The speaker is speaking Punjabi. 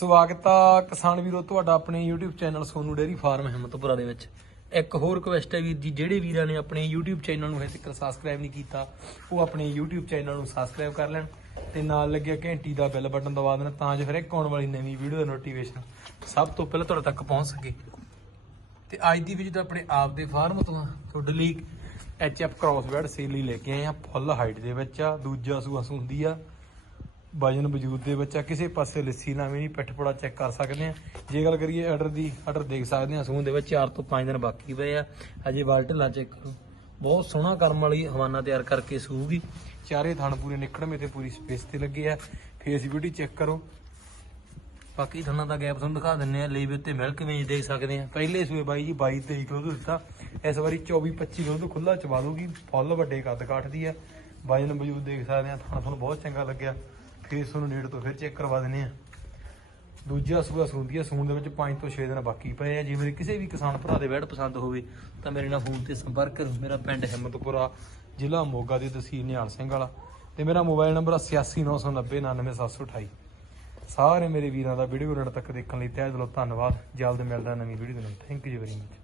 ਸਵਾਗਤ ਆ ਕਿਸਾਨ ਵੀਰੋ, ਤੁਹਾਡਾ ਆਪਣੇ YouTube channel Sonu dairy farm Himmatpura ਦੇ ਵਿੱਚ। ਇੱਕ ਹੋਰ ਰਿਕਵੈਸਟ ਹੈ ਵੀਰ ਜੀ, ਜਿਹੜੇ ਵੀਰਾਂ ਨੇ ਆਪਣੇ YouTube ਚੈਨਲ ਨੂੰ ਹਜੇ ਤੱਕ ਸਬਸਕ੍ਰਾਈਬ ਨਹੀਂ ਕੀਤਾ, ਉਹ ਆਪਣੇ YouTube ਚੈਨਲ ਨੂੰ ਸਬਸਕ੍ਰਾਈਬ ਕਰ ਲੈਣ ਤੇ ਨਾਲ ਲੱਗਿਆ ਘੰਟੀ ਦਾ ਬੈਲ ਬਟਨ ਦਬਾ ਦੇਣ ਤਾਂ ਜੋ ਫਿਰ ਇੱਕ ਆਉਣ ਵਾਲੀ ਨਵੀਂ ਵੀਡੀਓ ਦਾ ਨੋਟੀਫਿਕੇਸ਼ਨ ਸਭ ਤੋਂ ਪਹਿਲਾਂ ਤੁਹਾਡੇ ਤੱਕ ਪਹੁੰਚ ਸਕੇ। ਤੇ ਅੱਜ ਦੀ ਵੀਡੀਓ ਤਾਂ ਆਪਣੇ ਆਪ ਦੇ ਫਾਰਮ ਤੋਂ ਆ। ਤੁਹਾਡੇ ਲਈ ਐਚਐਫ ਕ੍ਰਾਸ ਸੇਲ ਲਈ ਲੈ ਕੇ ਆਏ ਆ, ਫੁੱਲ ਹਾਈਟ ਦੇ ਵਿੱਚ ਆ, ਦੂਜਾ ਸੂਆ ਸੁੰਦੀ ਆ। ਵਜਨ ਵਜੂਦ ਦੇ ਵਿੱਚ ਆ, ਕਿਸੇ ਪਾਸੇ ਲੱਸੀ ਨਾ ਵੀ ਨਹੀਂ, ਪਿੱਠ ਪੜਾ ਚੈੱਕ ਕਰ ਸਕਦੇ ਆ ਜੇ ਗੱਲ ਕਰੀਏ ਆਰਡਰ ਦੀ ਆਰਡਰ ਦੇਖ ਸਕਦੇ ਆ ਸੂਨ ਦੇ ਵਿੱਚ 4 ਤੋਂ 5 ਦਿਨ ਬਾਕੀ ਪਏ ਆ। ਅਜੇ ਵਾਲ ਢਿੱਲਾ ਚੈੱਕ ਕਰੋ। ਬਹੁਤ ਸੋਹਣਾ ਕਰਮ ਵਾਲੀ ਹਵਾਨਾ ਤਿਆਰ ਕਰਕੇ ਸੂਗੀ ਚਾਰੇ ਥਣ ਪੂਰੇ ਨਿਕੜਵੇਂ ਤੇ ਪੂਰੀ ਸਪੇਸ ਤੇ ਲੱਗੇ ਆ। ਫੇਸ ਬਿਊਟੀ ਚੈੱਕ ਕਰੋ। ਬਾਕੀ ਥਣਾ ਦਾ ਗੈਪ ਤੁਹਾਨੂੰ ਦਿਖਾ ਦਿੰਨੇ ਆ ਲੇਵੇ ਤੇ ਮਿਲਕ ਵੇਚ ਦੇਖ ਸਕਦੇ ਆ ਪਹਿਲੇ ਸੂਏ ਬਾਈ ਜੀ 22 23 ਕਿਲੋ ਦੁੱਧ ਦਿੱਤਾ। ਇਸ ਵਾਰੀ 24 25 ਕਿਲੋ ਦੁੱਧ ਖੁੱਲਾ ਚਵਾ ਲੂਗੀ ਫੁੱਲ ਵੱਡੇ ਕੱਦ ਕਾਠਦੀ ਆ। ਵਜਨ ਵਜੂਦ ਦੇਖ ਸਕਦੇ ਆ ਥਣਾ ਤੁਹਾਨੂੰ ਬਹੁਤ ਚੰਗਾ ਲੱਗਿਆ। ਕੇਸ ਤੁਹਾਨੂੰ ਨੇੜ ਤੋਂ ਫਿਰ ਚੈੱਕ ਕਰਵਾ ਦਿੰਨੇ ਆ ਦੂਜਾ ਸੂਆ ਸੂੰਦੀ ਆ, ਸੂਣ ਦੇ ਵਿੱਚ 5 ਤੋਂ 6 ਦਿਨ ਬਾਕੀ ਪਏ ਆ। ਜੇ ਮੇਰੇ ਕਿਸੇ ਵੀ ਕਿਸਾਨ ਭਰਾ ਦੇ ਵੈੜ ਪਸੰਦ ਹੋਵੇ, ਤਾਂ ਮੇਰੇ ਨਾਲ ਫੋਨ ਤੇ ਸੰਪਰਕ ਕਰੋ। ਮੇਰਾ ਪਿੰਡ ਹਿੰਮਤਪੁਰਾ, ਜ਼ਿਲ੍ਹਾ ਮੋਗਾ ਦੀ ਤਹਿਸੀਲ ਨਿਹਾਲ ਸਿੰਘ ਵਾਲਾ। ਤੇ ਮੇਰਾ ਮੋਬਾਈਲ ਨੰਬਰ 8699099728 ਸਾਰੇ ਮੇਰੇ ਵੀਰਾਂ ਦਾ ਵੀਡੀਓ ਰਣ ਤੱਕ ਦੇਖਣ ਲਈ ਤਹਿ ਦਿਲੋਂ ਧੰਨਵਾਦ। ਜਲਦ ਮਿਲਦਾ ਨਵੀਂ ਵੀਡੀਓ ਦੇ ਨਾਲ। Thank you very much